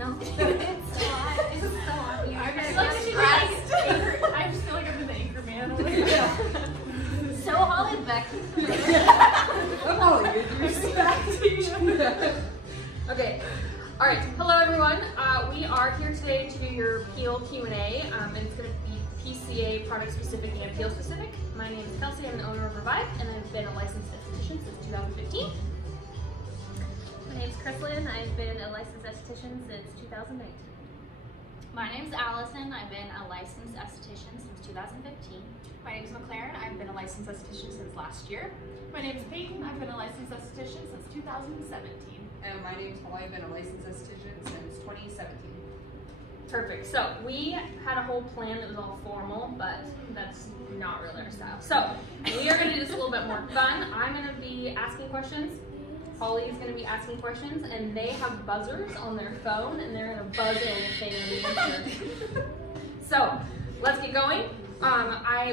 No. It's so hot. It's so hot. I just feel like I'm in the anchor man. So Holly Beck. Holly, respect. Okay. All right. Hello, everyone. We are here today to do your peel Q&A, and it's going to be PCA product specific and peel specific. My name is Kelsey. I'm the owner of Revive, and I've been a licensed esthetician since 2015. My name is Chrislyn. I've been a licensed esthetician since 2019. My name is Allison. I've been a licensed esthetician since 2015. My name is McLaren. I've been a licensed esthetician since last year. My name is Peyton. I've been a licensed esthetician since 2017. And my name's Holly. I've been a licensed esthetician since 2017. Perfect. So we had a whole plan that was all formal, but that's not really our style. So we are going to do this a little bit more fun. I'm going to be asking questions. Holly is going to be asking questions, and they have buzzers on their phone, and they're going to buzz in if they know the answer. So let's get going.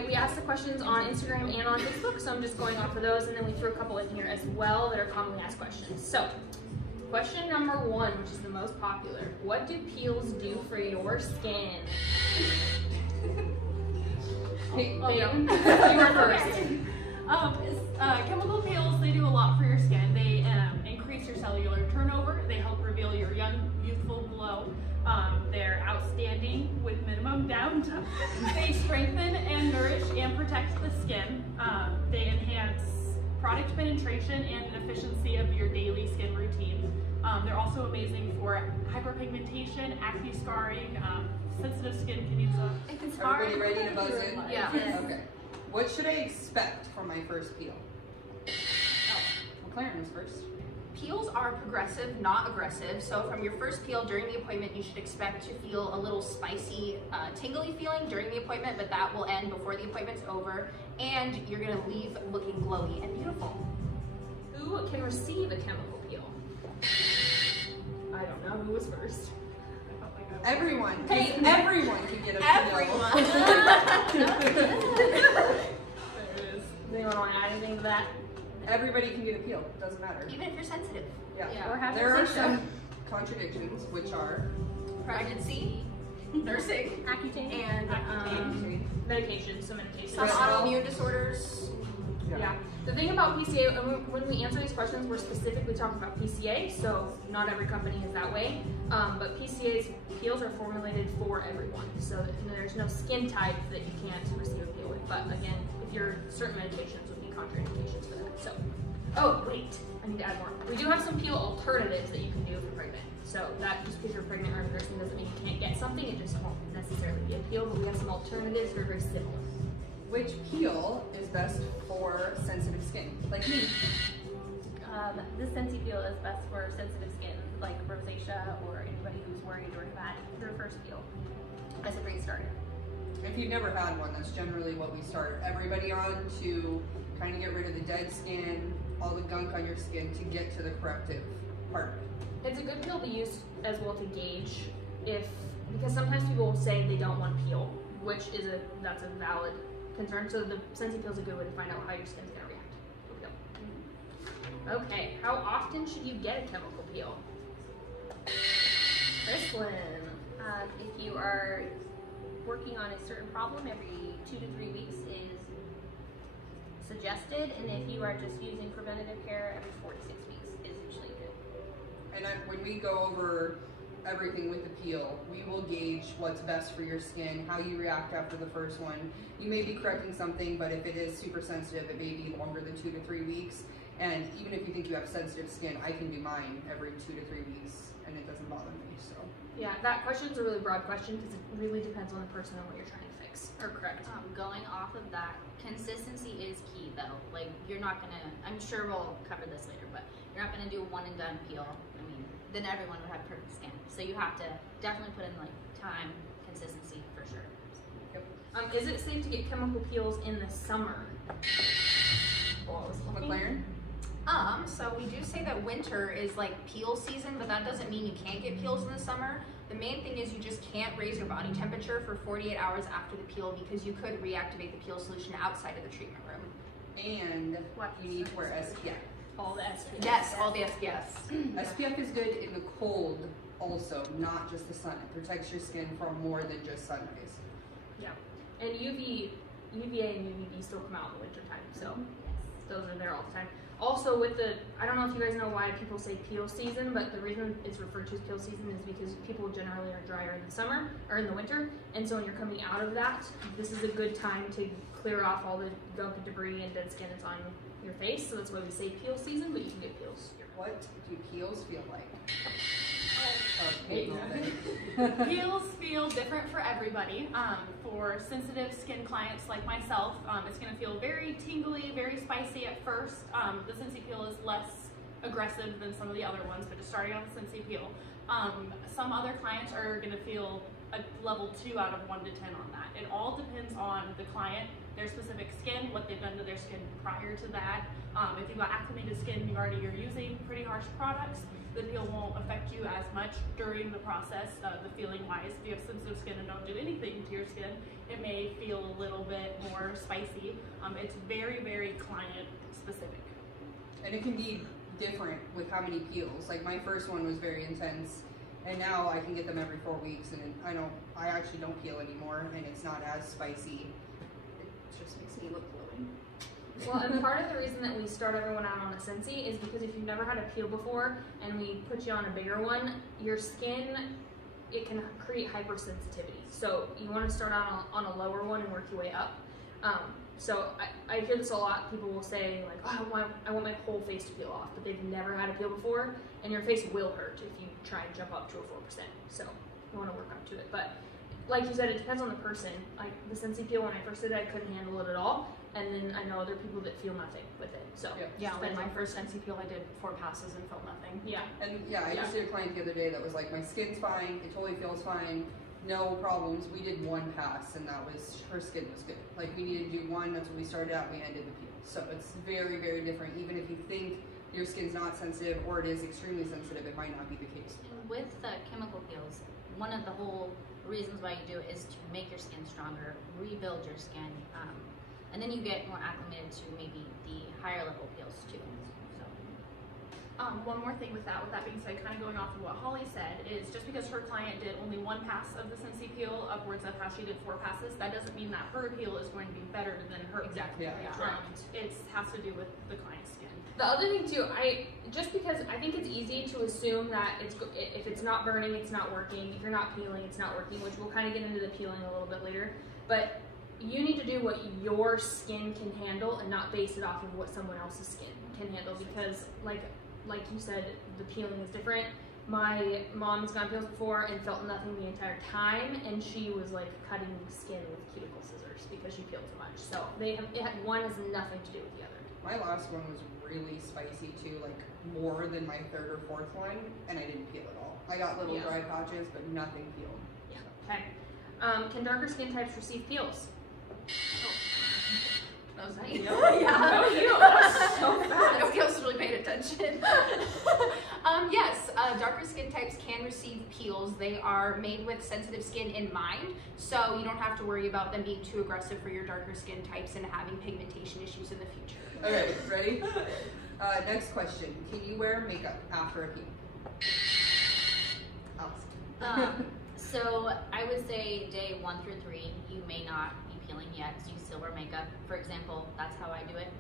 We asked the questions on Instagram and on Facebook, so I'm just going off of those, and then we threw a couple in here as well that are commonly asked questions. So, question number 1, which is the most popular. What do peels do for your skin? Hey, you are first. Chemical peels, they do a lot for your skin. They increase your cellular turnover. They help reveal your young, youthful glow. They're outstanding with minimum downtime. They strengthen and nourish and protect the skin. They enhance product penetration and efficiency of your daily skin routine. They're also amazing for hyperpigmentation, acne scarring, sensitive skin can use them. Everybody ready to buzz in? Yeah. Okay. What should I expect from my first peel? Oh, McLaren was first. Peels are progressive, not aggressive. So from your first peel during the appointment, you should expect to feel a little spicy, tingly feeling during the appointment, but that will end before the appointment's over, and you're gonna leave looking glowy and beautiful. Who can receive a chemical peel? I don't know. Who was first? Everyone. Hey, everyone can get a peel. Everyone. There it is. Does anyone want to add anything to that? Everybody can get a peel. Doesn't matter. Even if you're sensitive. Yeah. Or have There are rosacea. some contradictions, which are Pregnancy, nursing, Accutane. and medication, some medication. some autoimmune disorders. Yeah. The thing about PCA, when we answer these questions, we're specifically talking about PCA, so not every company is that way. But PCA's peels are formulated for everyone, so there's no skin type that you can't receive a peel with. But again, if you're certain medications would be contraindications for that. So, oh wait, I need to add more. We do have some peel alternatives that you can do if you're pregnant. So that just because you're pregnant or nursing doesn't mean you can't get something. It just won't necessarily be a peel. But we have some alternatives that are very similar. which peel is best for sensitive skin, like me? This Sensi peel is best for sensitive skin, like rosacea or anybody who's worried or had their first peel. That's a great start. If you've never had one, that's generally what we start everybody on, to kind of get rid of the dead skin, all the gunk on your skin, to get to the corrective part. It's a good peel to use as well to gauge because sometimes people will say they don't want peel, which is that's a valid concern. So the Sensi peel is a good way to find out how your skin's gonna react. Okay, how often should you get a chemical peel? Chrislyn, if you are working on a certain problem, every 2 to 3 weeks is suggested, and if you are just using preventative care, every 4 to 6 weeks is usually good. And when we go over everything with the peel, we will gauge what's best for your skin, how you react after the first one. You may be correcting something, but if it is super sensitive, it may be longer than 2 to 3 weeks. And even if you think you have sensitive skin, I can do mine every 2 to 3 weeks, and it doesn't bother me. So Yeah, that question's a really broad question because it really depends on the person and what you're trying to fix or correct. Going off of that, consistency is key though. Like you're not gonna, I'm sure we'll cover this later, but you're not gonna do a one and done peel. I mean, then everyone would have perfect skin. So you have to definitely put in like time, consistency for sure. Yep. Is it safe to get chemical peels in the summer? Oh, I was looking. McLaren? So we do say that winter is like peel season, but that doesn't mean you can't get peels in the summer. The main thing is you just can't raise your body temperature for 48 hours after the peel because you could reactivate the peel solution outside of the treatment room. And you need to wear SPF. All the SPF. Yes, all the SPF. SPF is good in the cold also, not just the sun. It protects your skin from more than just sun rays. Yeah. And UVA and UVB still come out in the winter time, so those are there all the time. Also with the, I don't know if you guys know why people say peel season, but the reason it's referred to as peel season is because people generally are drier in the summer or in the winter, and so when you're coming out of that, this is a good time to clear off all the gunk and debris and dead skin that's on your face. So that's why we say peel season, but you can get peels. What do peels feel like? Peels feel different for everybody. For sensitive skin clients like myself, it's going to feel very tingly, very spicy at first. The Scentsy Peel is less aggressive than some of the other ones, but just starting on the Scentsy Peel. Some other clients are going to feel a level 2 out of 1 to 10 on that. It all depends on the client, their specific skin, what they've done to their skin prior to that. If you've got acclimated skin, you're using pretty harsh products, the peel won't affect you as much during the process, the feeling wise. If you have sensitive skin and don't do anything to your skin, it may feel a little bit more spicy. It's very, very client specific. And it can be different with how many peels. Like my first one was very intense, and now I can get them every 4 weeks, and I actually don't peel anymore, and it's not as spicy. It just makes me look glowing. Well, and part of the reason that we start everyone out on a Scentsy is because if you've never had a peel before and we put you on a bigger one, your skin, it can create hypersensitivity. So you want to start out on a lower one and work your way up. So I hear this a lot. People will say like, oh, I want my whole face to peel off, but they've never had a peel before, and your face will hurt if you try and jump up to a 4%. So you want to work up to it. But like you said, it depends on the person. Like the Scentsy Peel, when I first did it, I couldn't handle it at all. And then I know other people that feel nothing with it. So yeah, like my first Scentsy Peel, I did 4 passes and felt nothing. Yeah. And yeah, I just did a client the other day that was like, my skin's fine, it totally feels fine, no problems. We did 1 pass, and that was, her skin was good. Like we needed to do 1, that's when we started out, we ended the peel. So it's very, very different. Even if you think your skin's not sensitive or it is extremely sensitive, it might not be the case. And with chemical peels, one of the whole reasons why you do it is to make your skin stronger, rebuild your skin, and then you get more acclimated to maybe the higher level peels too. So. One more thing with that being said, kind of going off of what Holly said, is just because her client did only 1 pass of the Scentsy Peel, upwards of how she did 4 passes, that doesn't mean that her peel is going to be better than her. Exactly. Yeah. It has to do with the client's skin. The other thing too, just because I think it's easy to assume that if it's not burning, it's not working. If you're not peeling, it's not working, which we'll kind of get into the peeling a little bit later. But you need to do what your skin can handle and not base it off of what someone else's skin can handle, because like you said, the peeling is different. My mom's gone peels before and felt nothing the entire time, and she was like cutting skin with cuticle scissors because she peeled too much. So one has nothing to do with the other. My last one was really spicy too, like more than my 3rd or 4th one, and I didn't peel at all. I got little dry patches, but nothing peeled. Yeah. Okay. Can darker skin types receive peels? That was nice. Yeah. That was you. That was so fast. Nobody else really paid attention. Yes, darker skin types can receive peels. They are made with sensitive skin in mind, so you don't have to worry about them being too aggressive for your darker skin types and having pigmentation issues in the future. Okay, ready? Next question. Can you wear makeup after a peel? So I would say day 1 through 3, you may not be peeling yet, so you still wear makeup. For example, that's how I do it.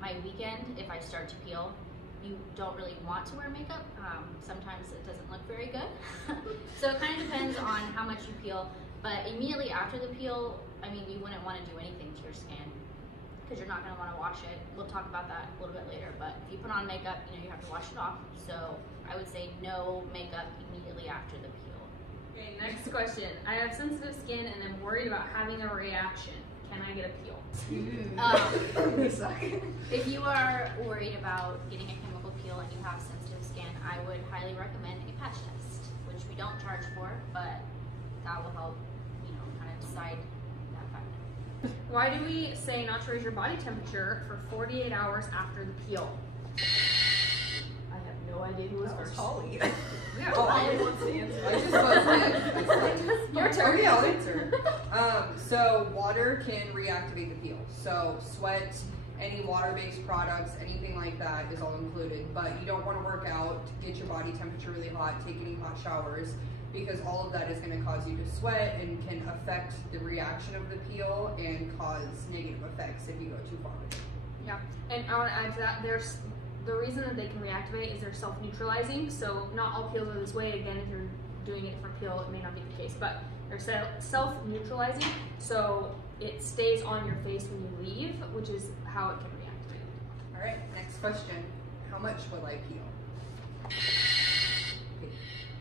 My weekend, if I start to peel, you don't really want to wear makeup. Sometimes it doesn't look very good. So it kind of depends on how much you peel. But immediately after the peel, I mean, you wouldn't want to do anything to your skin because you're not going to want to wash it. We'll talk about that a little bit later. But if you put on makeup, you have to wash it off. So I would say no makeup immediately after the peel. Okay, next question. I have sensitive skin and I'm worried about having a reaction. Can I get a peel? If you are worried about getting a chemical peel and you have sensitive skin, I would highly recommend a patch test, which we don't charge for, but that will help, kind of decide that factor. Why do we say not to raise your body temperature for 48 hours after the peel? I have no idea who was first. Holly. Yeah, Holly wants to answer. I just was Your turn. Okay, I'll answer. So water can reactivate the peel. So sweat Any water-based products, anything like that is all included. But you don't want to work out, get your body temperature really hot, take any hot showers, because all of that is going to cause you to sweat and can affect the reaction of the peel and cause negative effects if you go too far. Yeah, and I want to add to that, there's the reason that they can reactivate is they're self-neutralizing. So not all peels are this way. Again, if you're doing a different peel, it may not be the case, but they're self-neutralizing, so it stays on your face when you leave, which is how it can reactivate. All right, next question. How much will I peel?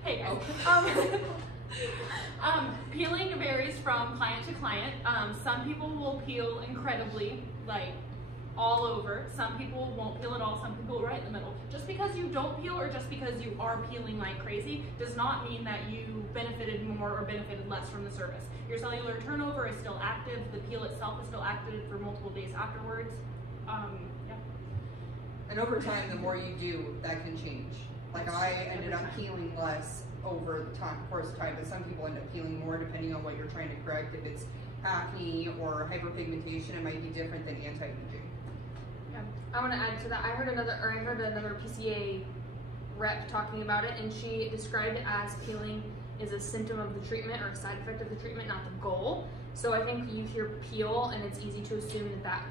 Hey guys. Peeling varies from client to client. Some people will peel incredibly, like all over. Some people won't peel at all. Some people right in the middle. Just because you don't peel or just because you are peeling like crazy does not mean that you benefited more or benefited less from the service. Your cellular turnover is still active. The peel itself is still active for multiple days afterwards. Yeah. And over time, the more you do, that can change. Like I ended up peeling less over the course of time, but some people end up peeling more depending on what you're trying to correct. If it's acne or hyperpigmentation, it might be different than anti-aging. Yeah. I want to add to that. I heard another PCA rep talking about it, and she described it as peeling is a symptom of the treatment or a side effect of the treatment, not the goal. So I think you hear peel, and it's easy to assume that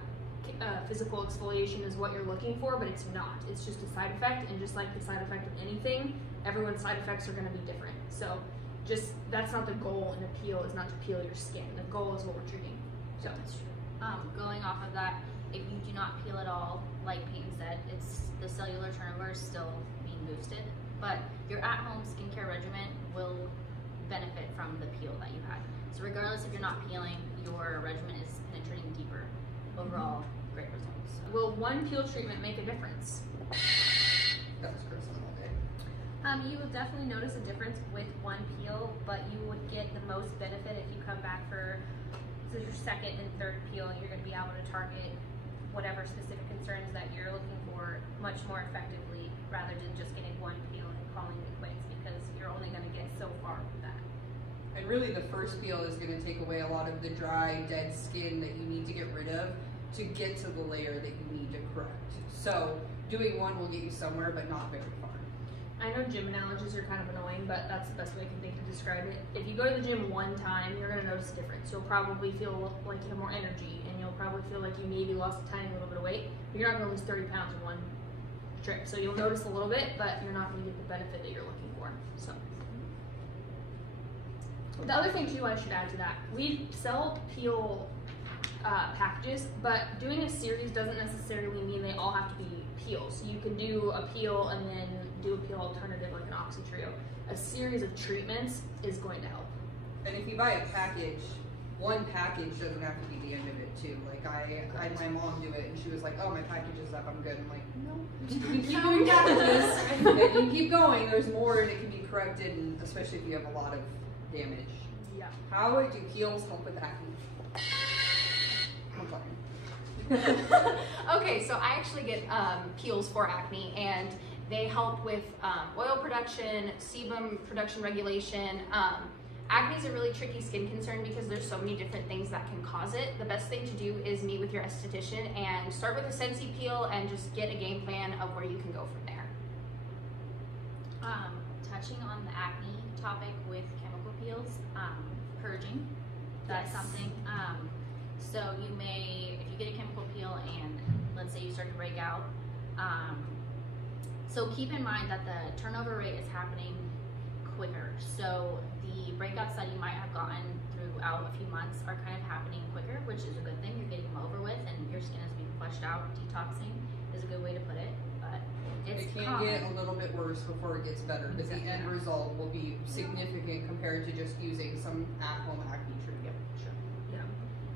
physical exfoliation is what you're looking for, but it's not. It's just a side effect, and just like the side effect of anything, everyone's side effects are going to be different. So just that's not the goal in a peel, is not to peel your skin. The goal is what we're treating. So That's true. Going off of that, if you do not peel at all, like Peyton said, it's the cellular turnover is still being boosted, but your at-home skincare regimen will benefit from the peel that you had. So regardless if you're not peeling, your regimen is penetrating deeper. Overall, great results. will one peel treatment make a difference? That was Chris all day. You will definitely notice a difference with one peel, but you would get the most benefit if you come back for your second and third peel. You're going to be able to target whatever specific concerns that you're looking for much more effectively, rather than just getting one peel and calling it quits, because you're only going to get so far with that. And really the first peel is going to take away a lot of the dry, dead skin that you need to get rid of to get to the layer that you need to correct. So doing one will get you somewhere, but not very far. I know gym analogies are kind of annoying, but that's the best way I can think to describe it. If you go to the gym one time, you're going to notice a difference. You'll probably feel like you have more energy, and you'll probably feel like you maybe lost a tiny little bit of weight, but you're not going to lose 30 pounds in one trip. So you'll notice a little bit, but you're not going to get the benefit that you're looking for. So the other thing too, I should add to that, we sell peel packages, but doing a series doesn't necessarily mean they all have to be peels. You can do a peel and then do a peel alternative like an Oxy Trio. A series of treatments is going to help. And if you buy a package, one package doesn't have to be the end of it too. Like I had my mom do it, and she was like, "Oh, my package is up. I'm good." I'm like, "No, you keep doing packages. And you keep going. There's more, and it can be corrected, and especially if you have a lot of damage." Yeah. How do peels help with acne? I'm fine. Okay, so I actually get peels for acne, and they help with oil production, sebum production regulation. Acne is a really tricky skin concern because there's so many different things that can cause it. The best thing to do is meet with your esthetician and start with a Sensi peel and just get a game plan of where you can go from there. Touching on the acne topic with chemical peels, purging, that's something. So you may, if you get a chemical peel and let's say you start to break out, so keep in mind that the turnover rate is happening quicker. So the breakouts that you might have gotten throughout a few months are kind of happening quicker, which is a good thing. You're getting them over with and your skin is being flushed out. Detoxing is a good way to put it, but it's It can common. get a little bit worse before it gets better, but the end result will be significant compared to just using some at-home acne treatment. Yeah.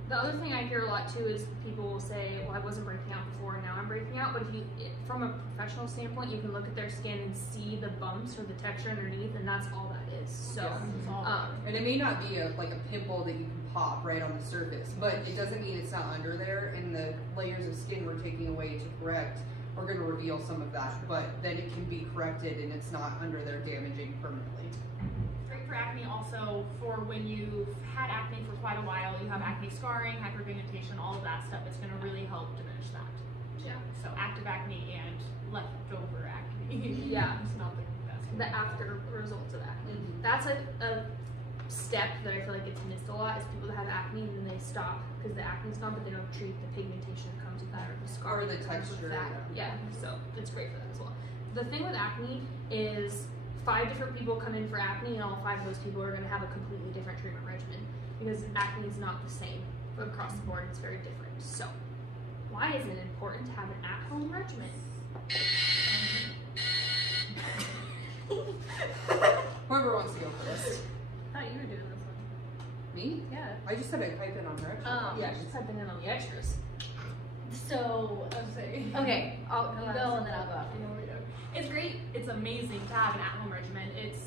The other thing I hear a lot too is people will say, well, I wasn't breaking out before, now I'm breaking out. But if you, from a professional standpoint, you can look at their skin and see the bumps or the texture underneath, and that's all that is. So, And it may not be like a pimple that you can pop right on the surface, but it doesn't mean it's not under there, and the layers of skin we're taking away to correct are going to reveal some of that, but then it can be corrected and it's not under there damaging permanently. Great for acne also for for when you've had acne for quite a while, you have acne scarring, hyperpigmentation, all of that stuff. It's going to really help diminish that. Yeah. So active acne and leftover acne. Yeah. It's not the best. The after results of acne. That's a step that I feel like gets missed a lot is people that have acne and then they stop because the acne's gone, but they don't treat the pigmentation that comes with that or the scar Or the that comes with texture, that. Yeah, so it's great for that as well. The thing with acne is 5 different people come in for acne and all 5 of those people are going to have a completely different treatment regimen because acne is not the same across the board. It's very different. So why is it important to have an at-home regimen? Whoever wants to go first. I thought you were doing this one. Me? Yeah. I just said I'd pipe in on her extra. Oh, Yeah, just typing in on the extras. So, okay, you go and then I'll go after you. It's great. It's amazing to have an at-home regimen. It's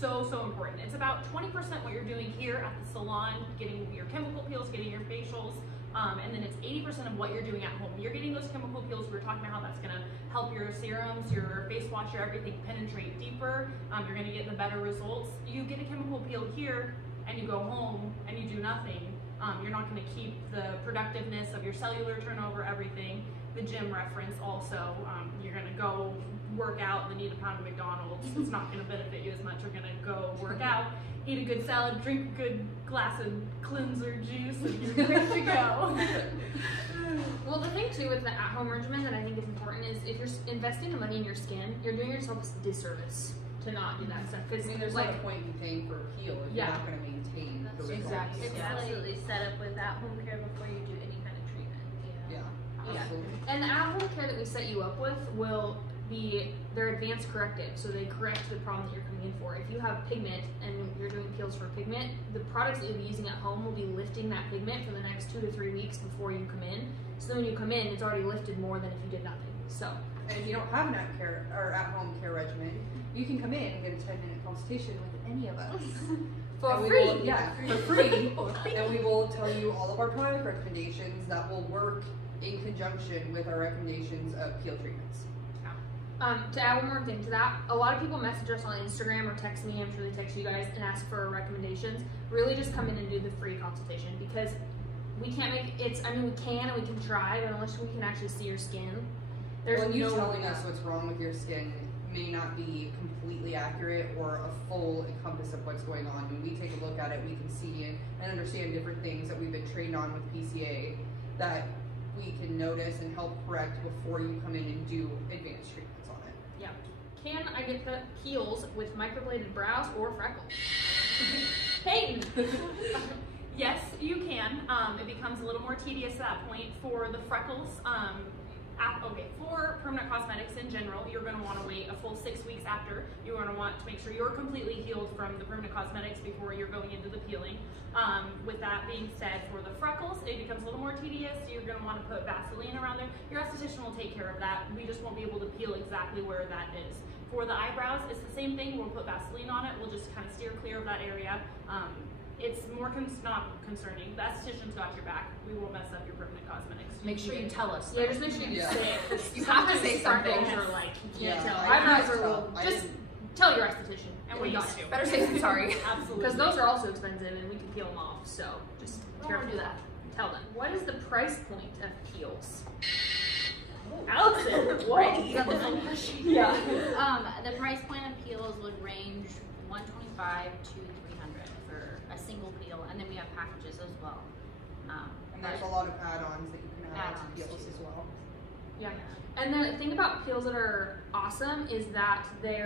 so important. It's about 20% what you're doing here at the salon, getting your chemical peels, getting your facials, and then it's 80% of what you're doing at home. You're getting those chemical peels. We were talking about how that's going to help your serums, your face wash, your everything penetrate deeper. You're going to get the better results. You get a chemical peel here and you go home and you do nothing. You're not going to keep the productiveness of your cellular turnover, everything. The gym reference also, you're going to go work out and then eat a pound of McDonald's. It's not going to benefit you as much. You're going to go work out, eat a good salad, drink a good glass of cleanser juice, and you're good to go. Well, the thing too with the at-home regimen that I think is important is if you're investing the money in your skin, you're doing yourself a disservice to not do that stuff. Because I mean, there's like, not a point in paying for a peel if Yeah. you're not going to maintain the results. Exactly. It's absolutely set up with at-home care before you do any kind of treatment. Yeah, Yeah. absolutely. And the at-home care that we set you up with will be their advanced corrective, so they correct the problem that you're coming in for. If you have pigment and you're doing peels for pigment, the products that you'll be using at home will be lifting that pigment for the next 2 to 3 weeks before you come in. So then when you come in, it's already lifted more than if you did nothing. So And if you don't have an at-home care regimen, you can come in and get a 10-minute consultation with any of us. for And we free. will- yeah, for free. And we will tell you all of our product recommendations that will work in conjunction with our recommendations of peel treatments. To add one more thing to that, a lot of people message us on Instagram or text me, I'm sure they text you guys, and ask for recommendations. Really just come in and do the free consultation because we can't make it's, I mean, we can and we can try, but unless we can actually see your skin, there's When you no telling way us out. what's wrong with your skin may not be completely accurate or a full encompass of what's going on. When we take a look at it, we can see and understand different things that we've been trained on with PCA that we can notice and help correct before you come in and do advanced treatments on it. Yeah. Can I get the peels with microbladed brows or freckles? Peyton! Yes, you can. It becomes a little more tedious at that point. For the freckles, for permanent cosmetics in general, you're going to want to wait a full 6 weeks after. You're going to want to make sure you're completely healed from the permanent cosmetics before you're going into the peeling. With that being said, for the freckles, it becomes a little more tedious. You're going to want to put Vaseline around there. Your esthetician will take care of that. We just won't be able to peel exactly where that is. For the eyebrows, it's the same thing. We'll put Vaseline on it. We'll just kind of steer clear of that area. It's more not concerning. The esthetician's got your back. We won't mess up your permanent cosmetics. Make sure you tell us. Yeah, just make sure you Yeah. say it. 'Cause You have to sometimes say freckles something. are like, you can't Yeah, tell. I Eyebrows can't are tell. little, I just didn't- tell your esthetician. And we used to. Better safe than sorry. Absolutely. Because those are also expensive and we can peel them off, so just Don't careful. do that. Tell them. What is the price point of peels? Allison, what? Is that the fun question? Yeah. The price point of peels would range $125 to $300 for a single peel, and then we have packages as well. And there's a lot of add-ons that you can add to Add-ons, peels too. as well. Yeah. And the thing about peels that are awesome is that they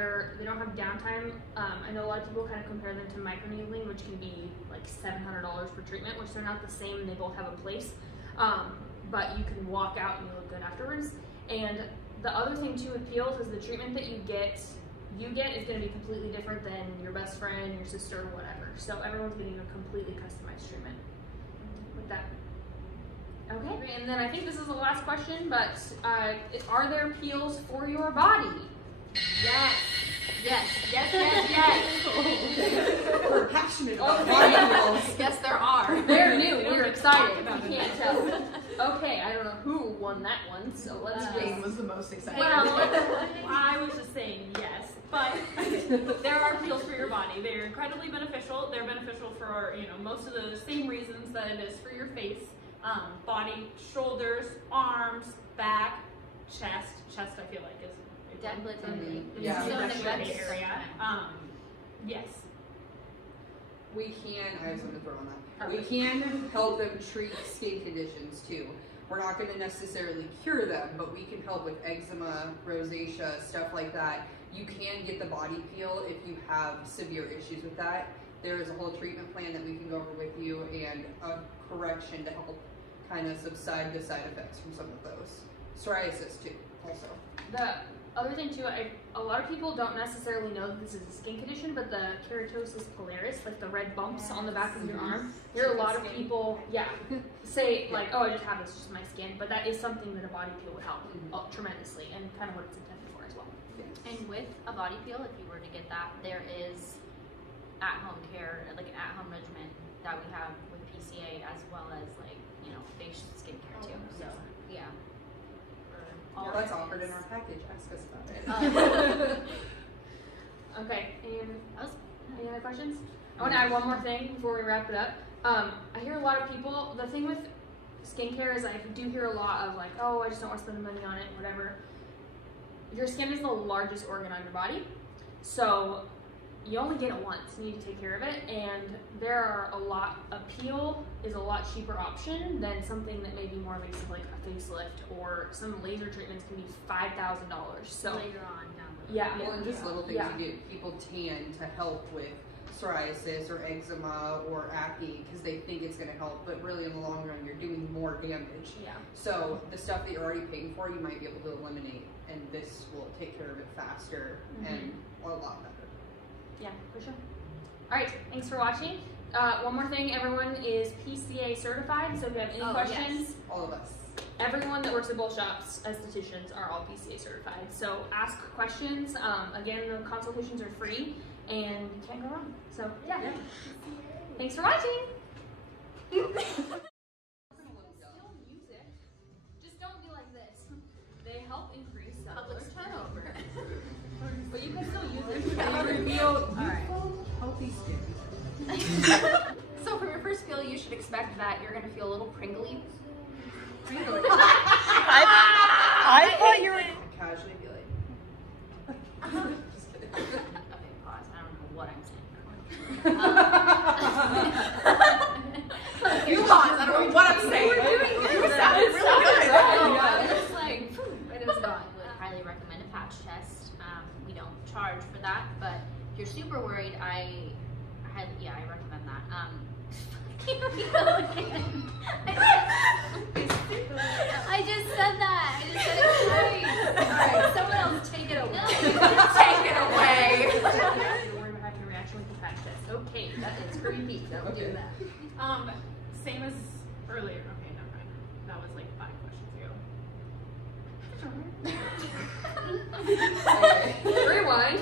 don't have downtime. I know a lot of people kind of compare them to microneedling, which can be like $700 per treatment, which they're not the same and they both have a place. But you can walk out and you look good afterwards. And the other thing too with peels is the treatment that you get is going to be completely different than your best friend, your sister, whatever. So everyone's getting a completely customized treatment with that. Okay, and then I think this is the last question, but are there peels for your body? Yes, yes, yes, yes, yes. We're passionate about Okay. body peels. Yes, there are. They're new. We don't We're get to talk excited. about You it. can't tell. Okay, I don't know who won that one, so let's Jane was the most excited. Well, I was just saying yes, but there are peels for your body. They're incredibly beneficial. They're beneficial for, you know, most of the same reasons that it is for your face, body, shoulders, arms, back, chest. Chest, I feel like is Definitely. Yeah. So that's your neglected. area. Yes. We can, I have something to throw on that. We can help them treat skin conditions too. We're not going to necessarily cure them, but we can help with eczema, rosacea, stuff like that. You can get the body peel if you have severe issues with that. There is a whole treatment plan that we can go over with you and a correction to help kind of subside the side effects from some of those. Psoriasis too, also. The other thing too, a lot of people don't necessarily know that this is a skin condition, but the keratosis pilaris, like the red bumps on the back of your arm, there are a lot of people, say like, oh, I just have this, it's just my skin, but that is something that a body peel would help tremendously, and kind of what it's intended for as well. And with a body peel, if you were to get that, there is at-home care, like an at-home regimen that we have with PCA, as well as like, you know, facial skincare too. So yeah. Well, that's offered in our package. Ask us about it. Okay, any other questions? I want to add one more thing before we wrap it up. I hear a lot of people, the thing with skincare is I do hear a lot of like, oh, I just don't want to spend the money on it, whatever. Your skin is the largest organ on your body, so you only get it once. You need to take care of it, and there are a peel is a lot cheaper option than something that may be more invasive, like a facelift, or some laser treatments can be $5,000. So later on down the road. yeah, Well, and just little things Yeah. you do. People tan to help with psoriasis or eczema or acne because they think it's going to help, but really in the long run, you're doing more damage. yeah. So the stuff that you're already paying for, you might be able to eliminate, and this will take care of it faster and a lot better. Yeah, for sure. All right, thanks for watching. One more thing, everyone is PCA certified, so if you have any questions, All of us. everyone that works at both shops, estheticians, are all PCA certified. So ask questions. Again, the consultations are free, and you can't go wrong. So yeah, thanks for watching. Still use it. Just don't be like this. They help increase Public turnover. but you can still use it. Healthy skin. So for your first peel, you should expect that you're going to feel a little pringly. I thought you were. Casually be like. Just kidding. Okay, pause. I don't know what I'm saying. You pause. I don't know what I'm saying. You sounded really good. I was like, but it was gone. Would highly recommend a patch test. We don't charge for that, but if you're super worried, I recommend that. Here we go again. I just said that. I just said it twice. Alright, someone else take it away. Take it away. You're worried about having a reaction with the patch test. Okay, that is creepy. Don't do that. Same as earlier. Okay, never mind. That was like 5 questions ago. Okay. Rewind.